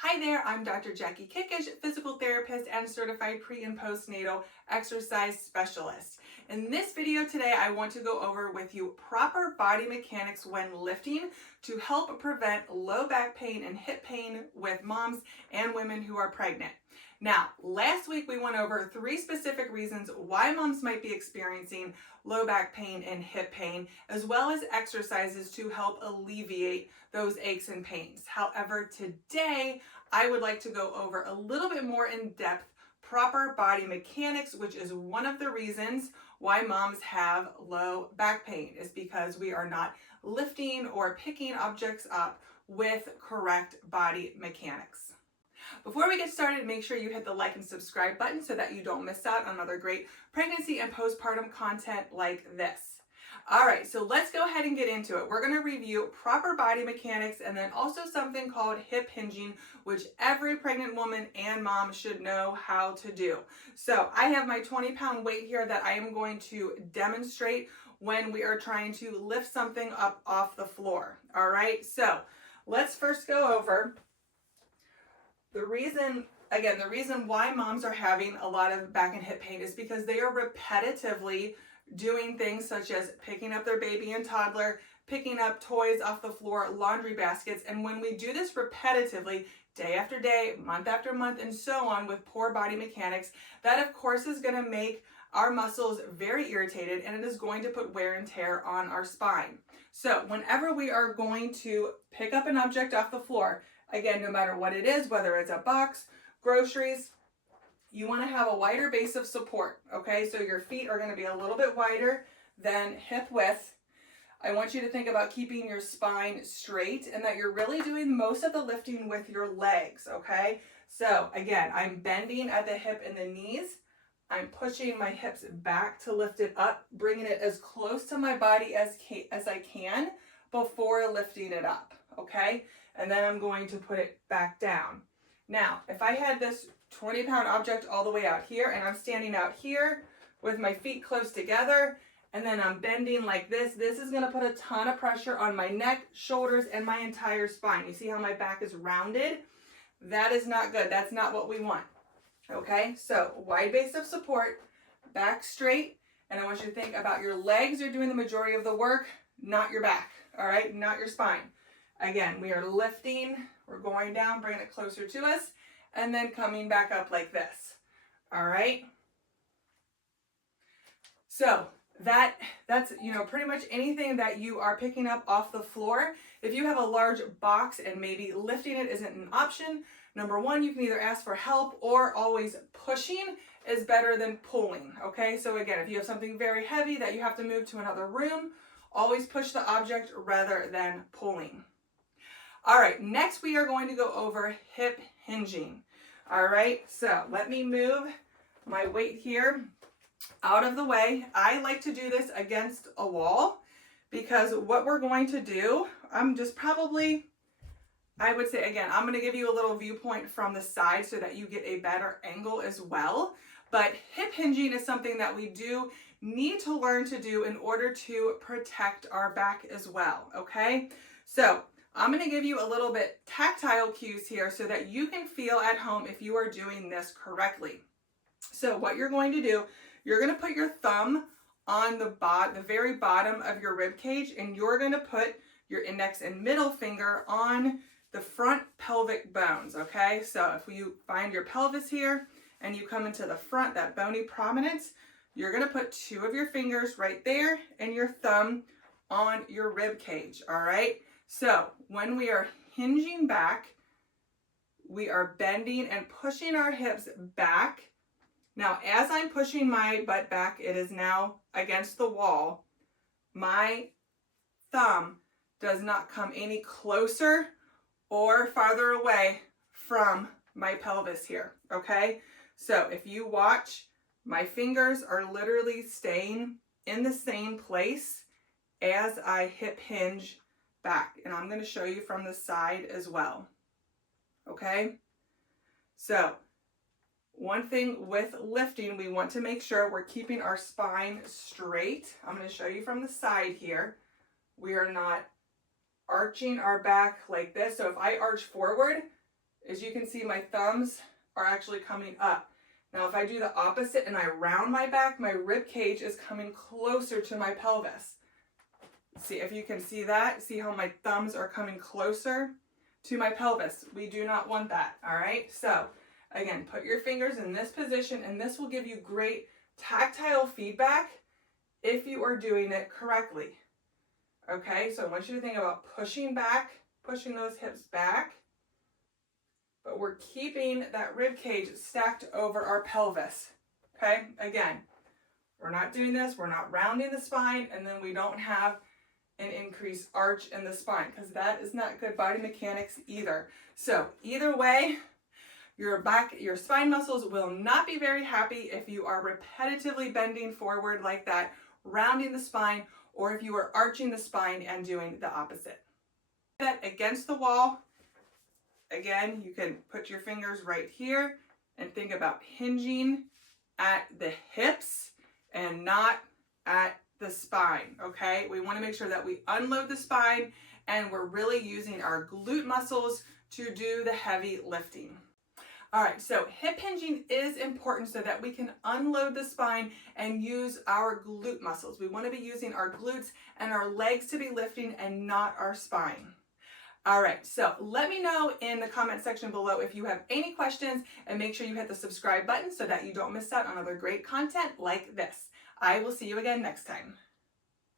Hi there, I'm Dr. Jackie Kickish, physical therapist and certified pre and postnatal exercise specialist. In this video today, I want to go over with you proper body mechanics when lifting to help prevent low back pain and hip pain with moms and women who are pregnant. Now, last week we went over 3 specific reasons why moms might be experiencing low back pain and hip pain, as well as exercises to help alleviate those aches and pains. However, today I would like to go over a little bit more in depth proper body mechanics, which is one of the reasons why moms have low back pain, is because we are not lifting or picking objects up with correct body mechanics. Before we get started, make sure you hit the like and subscribe button so that you don't miss out on other great pregnancy and postpartum content like this. All right, so let's go ahead and get into it. We're going to review proper body mechanics and then also something called hip hinging, which every pregnant woman and mom should know how to do. So I have my 20-pound weight here that I am going to demonstrate when we are trying to lift something up off the floor. All right, so let's first go over the reason why moms are having a lot of back and hip pain is because they are repetitively doing things such as picking up their baby and toddler, picking up toys off the floor, laundry baskets. And when we do this repetitively, day after day, month after month, and so on with poor body mechanics, that of course is going to make our muscles very irritated, and it is going to put wear and tear on our spine. So whenever we are going to pick up an object off the floor, again, no matter what it is, whether it's a box, groceries, you want to have a wider base of support, okay? So your feet are going to be a little bit wider than hip width. I want you to think about keeping your spine straight and that you're really doing most of the lifting with your legs, okay? So again, I'm bending at the hip and the knees. I'm pushing my hips back to lift it up, bringing it as close to my body as I can before lifting it up, okay? And then I'm going to put it back down. Now, if I had this 20-pound object all the way out here and I'm standing out here with my feet close together and then I'm bending like this is going to put a ton of pressure on my neck, shoulders, and my entire spine. You see how my back is rounded? That is not good. That's not what we want. Okay, so wide base of support, back straight, and I want you to think about your legs are doing the majority of the work, not your back, all right, not your spine. Again, we are lifting, we're going down, bringing it closer to us, and then coming back up like this, all right? So that's pretty much anything that you are picking up off the floor. If you have a large box and maybe lifting it isn't an option, number one, you can either ask for help or always pushing is better than pulling, okay? So again, if you have something very heavy that you have to move to another room, always push the object rather than pulling. All right, next we are going to go over hip hinging. All right, so let me move my weight here out of the way. I like to do this against a wall because what we're going to do, I would say, again, I'm going to give you a little viewpoint from the side so that you get a better angle as well. But hip hinging is something that we do need to learn to do in order to protect our back as well, okay? So I'm going to give you a little bit tactile cues here so that you can feel at home if you are doing this correctly. So what you're going to do, you're going to put your thumb on the very bottom of your rib cage, and you're going to put your index and middle finger on the front pelvic bones, okay? So if you find your pelvis here and you come into the front, that bony prominence, you're going to put 2 of your fingers right there and your thumb on your rib cage, all right? So when we are hinging back, we are bending and pushing our hips back. Now, as I'm pushing my butt back, it is now against the wall. My thumb does not come any closer or farther away from my pelvis here, okay? So if you watch, my fingers are literally staying in the same place as I hip hinge back, and I'm going to show you from the side as well, okay? So one thing with lifting, we want to make sure we're keeping our spine straight. I'm going to show you from the side here. We are not arching our back like this. So if I arch forward, As you can see, my thumbs are actually coming up. Now, if I do the opposite and I round my back, my rib cage is coming closer to my pelvis. See if you can see that. See how my thumbs are coming closer to my pelvis. We do not want that, all right? So again, put your fingers in this position, and this will give you great tactile feedback if you are doing it correctly. Okay, so I want you to think about pushing back, pushing those hips back, but we're keeping that rib cage stacked over our pelvis. Okay, again, we're not doing this, we're not rounding the spine, and then we don't have an increased arch in the spine, because that is not good body mechanics either. So either way, your spine muscles will not be very happy if you are repetitively bending forward like that, rounding the spine, or if you are arching the spine and doing the opposite. That against the wall. Again, you can put your fingers right here and think about hinging at the hips and not at the spine, okay? We want to make sure that we unload the spine and we're really using our glute muscles to do the heavy lifting. All right, so hip hinging is important so that we can unload the spine and use our glute muscles. We want to be using our glutes and our legs to be lifting and not our spine. All right, so let me know in the comment section below if you have any questions, and make sure you hit the subscribe button so that you don't miss out on other great content like this. I will see you again next time.